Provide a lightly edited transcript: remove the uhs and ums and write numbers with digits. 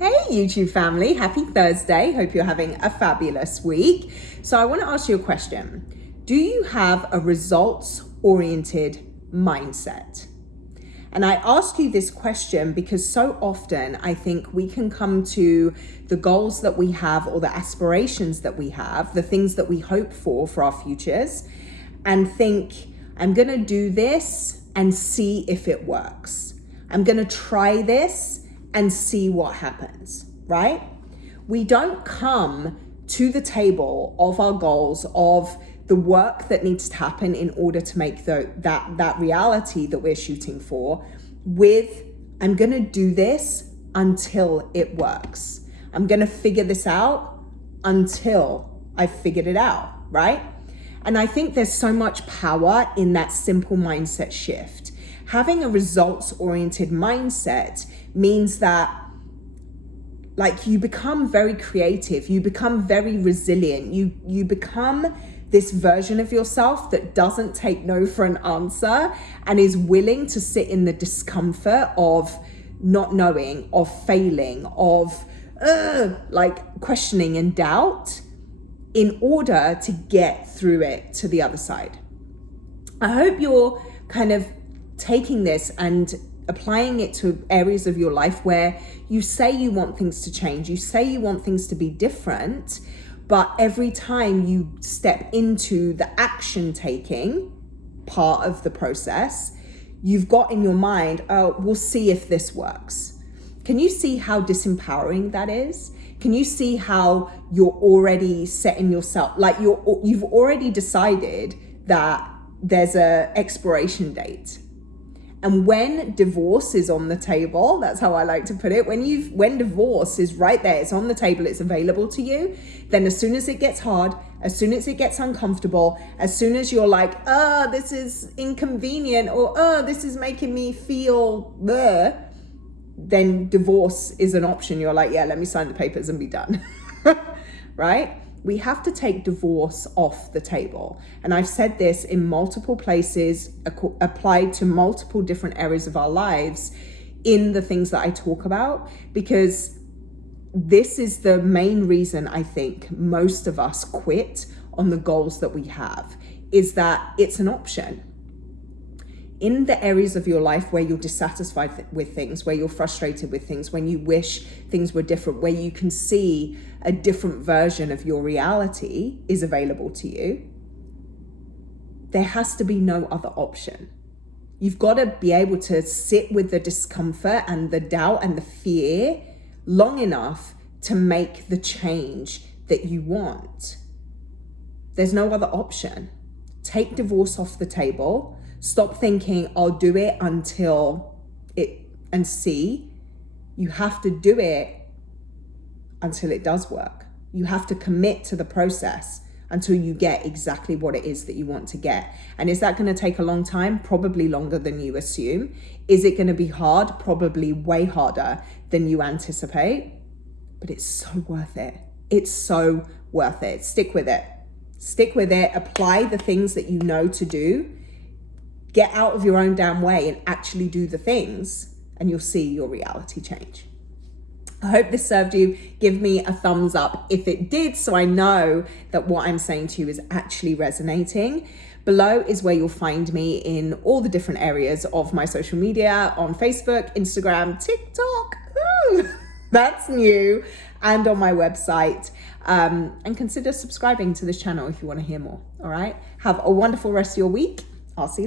Hey YouTube family, happy Thursday. Hope you're having a fabulous week. So I want to ask you a question. Do you have a results-oriented mindset? And I ask you this question because so often I think we can come to the goals that we have or the aspirations that we have, the things that we hope for our futures, and think, I'm going to do this and see if it works. I'm going to try this and see what happens, right? We don't come to the table of our goals, of the work that needs to happen in order to make that reality that we're shooting for with, I'm going to do this until it works. I'm going to figure this out until I've figured it out, right? And I think there's so much power in that simple mindset shift. Having a results-oriented mindset means that you become very creative, you become very resilient, you become this version of yourself that doesn't take no for an answer and is willing to sit in the discomfort of not knowing, of failing, of questioning and doubt in order to get through it to the other side. I hope you're kind of taking this and applying it to areas of your life where you say you want things to change, you say you want things to be different, but every time you step into the action taking part of the process, you've got in your mind, oh, we'll see if this works. Can you see how disempowering that is? Can you see how you're already setting yourself, you've already decided that there's a expiration date? And when divorce is on the table, that's how I like to put it, when divorce is right there, it's on the table, it's available to you, then as soon as it gets hard, as soon as it gets uncomfortable, as soon as you're like, oh, this is inconvenient, or oh, this is making me feel bleh, then divorce is an option. You're like, yeah, let me sign the papers and be done, right? We have to take divorce off the table. And I've said this in multiple places, applied to multiple different areas of our lives in the things that I talk about, because this is the main reason I think most of us quit on the goals that we have, is that it's an option. In the areas of your life where you're dissatisfied with things, where you're frustrated with things, when you wish things were different, where you can see a different version of your reality is available to you, there has to be no other option. You've got to be able to sit with the discomfort and the doubt and the fear long enough to make the change that you want. There's no other option. Take divorce off the table. Stop thinking, I'll do it until it, and see. You have to do it until it does work. You have to commit to the process until you get exactly what it is that you want to get. And is that going to take a long time? Probably longer than you assume. Is it going to be hard? Probably way harder than you anticipate. But it's so worth it. It's so worth it. Stick with it. Stick with it. Apply the things that you know to do. Get out of your own damn way and actually do the things, and you'll see your reality change. I hope this served you. Give me a thumbs up if it did, so I know that what I'm saying to you is actually resonating. Below is where you'll find me in all the different areas of my social media, on Facebook, Instagram, TikTok, that's new, and on my website. And consider subscribing to this channel if you want to hear more, all right? Have a wonderful rest of your week. I'll see you later.